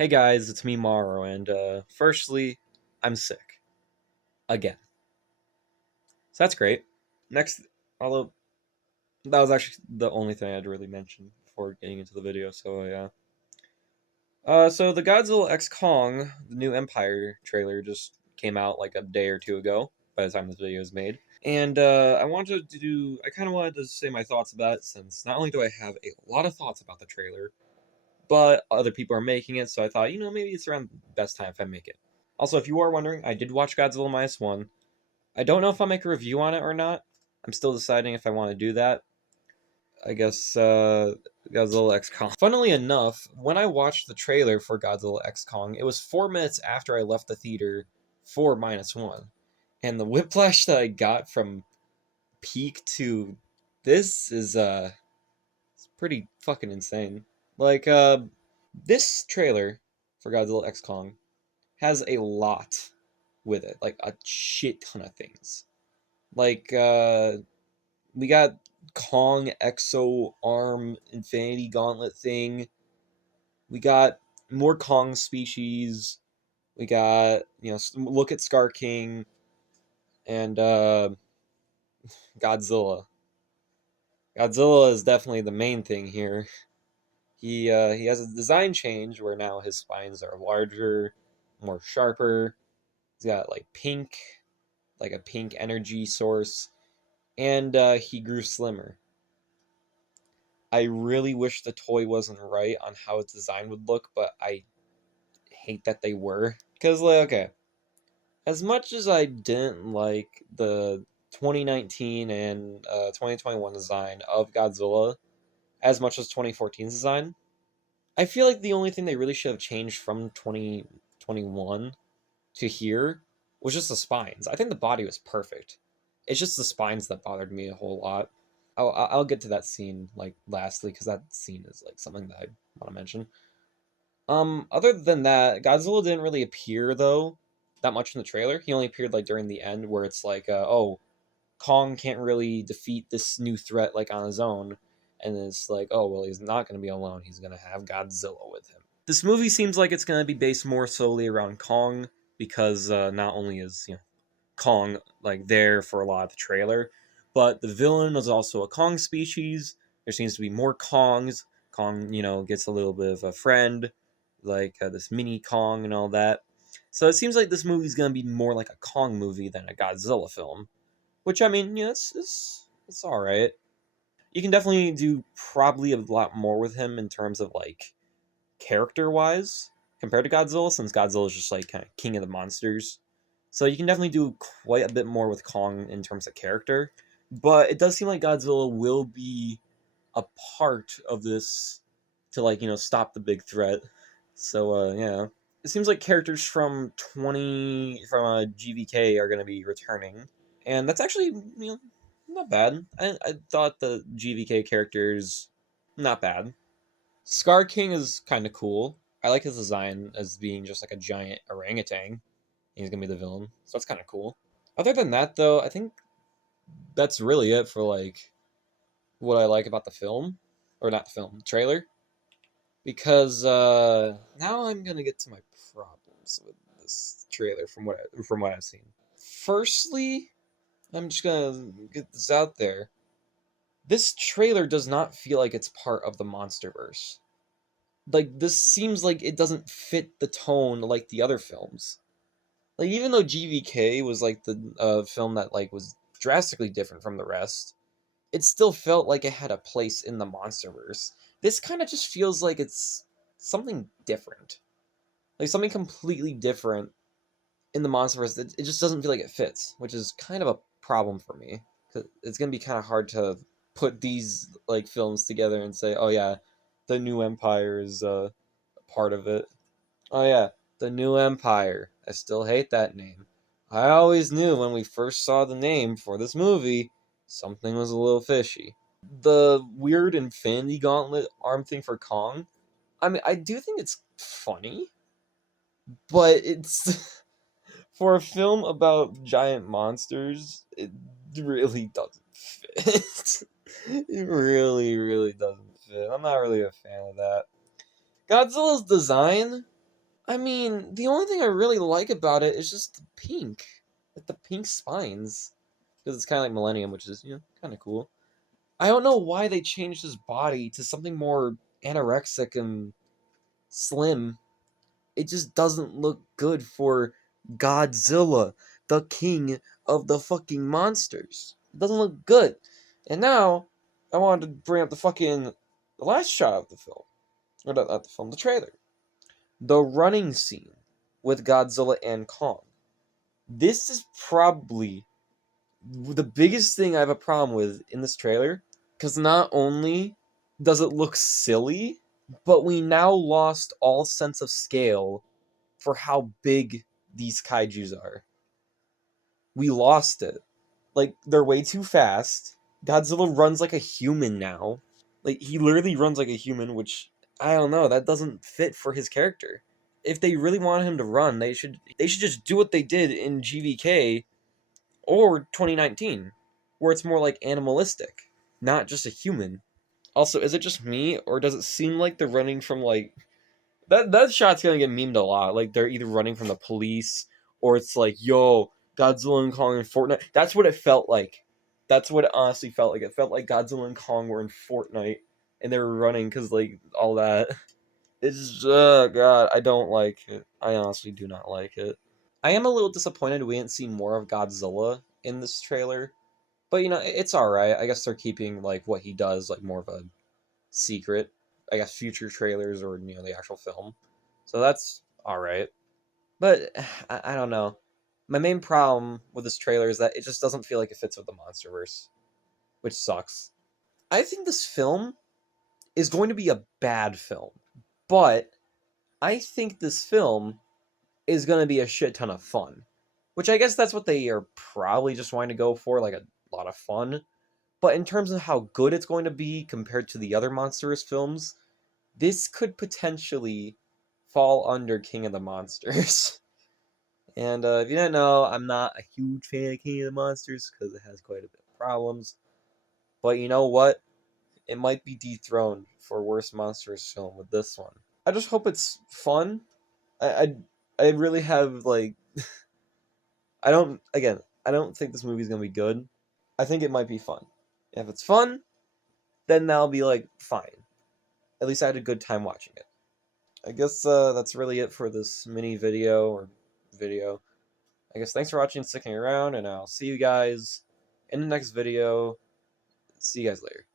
Hey guys, it's me, Maro, and firstly, I'm sick. Again. So that's great. Next, although, that was actually the only thing I'd really mention before getting into the video, so yeah. So the Godzilla X Kong, the new Empire trailer just came out like a day or two ago, by the time this video is made. And I kind of wanted to say my thoughts about it, since not only do I have a lot of thoughts about the trailer, but other people are making it, so I thought, maybe it's around the best time if I make it. Also, if you are wondering, I did watch Godzilla Minus One. I don't know if I'll make a review on it or not. I'm still deciding if I want to do that. I guess Godzilla X Kong. Funnily enough, when I watched the trailer for Godzilla X Kong, it was 4 minutes after I left the theater for Minus One, and the whiplash that I got from peak to this is it's pretty fucking insane. Like this trailer for Godzilla X Kong has a lot with it, like a shit ton of things. Like we got Kong Exo Arm Infinity Gauntlet thing. We got more Kong species. We got look at Scar King and Godzilla. Godzilla is definitely the main thing here. He has a design change where now his spines are larger, more sharper. He's got like a pink energy source, and he grew slimmer. I really wish the toy wasn't right on how its design would look, but I hate that they were. Because, like, okay, as much as I didn't like the 2019 and 2021 design of Godzilla, as much as 2014's design, I feel like the only thing they really should have changed from 2021 to here was just the spines. I think the body was perfect. It's just the spines that bothered me a whole lot. I'll get to that scene like lastly, because that scene is like something that I want to mention. Other than that, Godzilla didn't really appear though that much in the trailer. He only appeared like during the end, where it's like, oh, Kong can't really defeat this new threat like on his own, and it's like, oh well, he's not going to be alone. He's going to have Godzilla with him. This movie seems like it's going to be based more solely around Kong, because not only is Kong like there for a lot of the trailer, but the villain is also a Kong species. There seems to be more Kongs. Kong, gets a little bit of a friend, like this mini Kong and all that. So it seems like this movie's gonna be more like a Kong movie than a Godzilla film, which I mean, it's all right. You can definitely do probably a lot more with him in terms of like character wise compared to Godzilla, since Godzilla is just like kind of king of the monsters. So you can definitely do quite a bit more with Kong in terms of character. But it does seem like Godzilla will be a part of this to like, stop the big threat. So yeah. It seems like characters from GVK are gonna be returning. And that's actually, not bad. I thought the GVK characters not bad. Scar King is kind of cool. I like his design as being just like a giant orangutan. He's gonna be the villain, so that's kind of cool. Other than that, though, I think that's really it for like what I like about the film, or not the film, the trailer. Because now I'm gonna get to my problems with this trailer from what I've seen. Firstly, I'm just gonna get this out there. This trailer does not feel like it's part of the MonsterVerse. Like, this seems like it doesn't fit the tone like the other films. Like, even though GVK was like the film that like was drastically different from the rest, it still felt like it had a place in the MonsterVerse. This kind of just feels like it's something different, like something completely different in the MonsterVerse. It just doesn't feel like it fits, which is kind of a problem for me. Cause it's gonna be kind of hard to put these like films together and say, oh yeah, the New Empire is a part of it. Oh yeah, the New Empire. I still hate that name. I always knew when we first saw the name for this movie, something was a little fishy. The weird Infinity Gauntlet arm thing for Kong, I mean, I do think it's funny, but it's for a film about giant monsters, it really doesn't fit. It really, really doesn't fit. I'm not really a fan of that. Godzilla's design, I mean, the only thing I really like about it is just the pink, like the pink spines, because it's kind of like Millennium, which is kind of cool. I don't know why they changed his body to something more anorexic and slim. It just doesn't look good for Godzilla, the king of the fucking monsters. It doesn't look good. And now I wanted to bring up the last shot of the film, or not the film, the trailer, the running scene with Godzilla and Kong. This is probably the biggest thing I have a problem with in this trailer, because not only does it look silly, but we now lost all sense of scale for how big these kaijus are. We lost it. Like, they're way too fast. Godzilla runs like a human now. Like, he literally runs like a human, which, I don't know, that doesn't fit for his character. If they really want him to run, they should just do what they did in GVK or 2019, where it's more like animalistic, not just a human. Also, is it just me, or does it seem like they're running from like that shot's gonna get memed a lot. Like they're either running from the police or it's like, yo, Godzilla and Kong in Fortnite. That's what it felt like. That's what it honestly felt like. It felt like Godzilla and Kong were in Fortnite and they were running because like all that. It's just, god, I don't like it. I honestly do not like it. I am a little disappointed we didn't see more of Godzilla in this trailer, but it's all right. I guess they're keeping like what he does like more of a secret. I guess future trailers or the actual film. So that's all right. But I don't know. My main problem with this trailer is that it just doesn't feel like it fits with the MonsterVerse, which sucks. I think this film is going to be a bad film, but I think this film is going to be a shit ton of fun, which I guess that's what they are probably just wanting to go for, like a lot of fun. But in terms of how good it's going to be compared to the other MonsterVerse films, this could potentially fall under King of the Monsters. And if you didn't know, I'm not a huge fan of King of the Monsters because it has quite a bit of problems. But you know what? It might be dethroned for worst monsters film with this one. I just hope it's fun. I I really have like I don't think this movie's gonna be good. I think it might be fun. If it's fun, then that'll be like fine. At least I had a good time watching it. I guess that's really it for this mini video. I guess thanks for watching and sticking around, and I'll see you guys in the next video. See you guys later.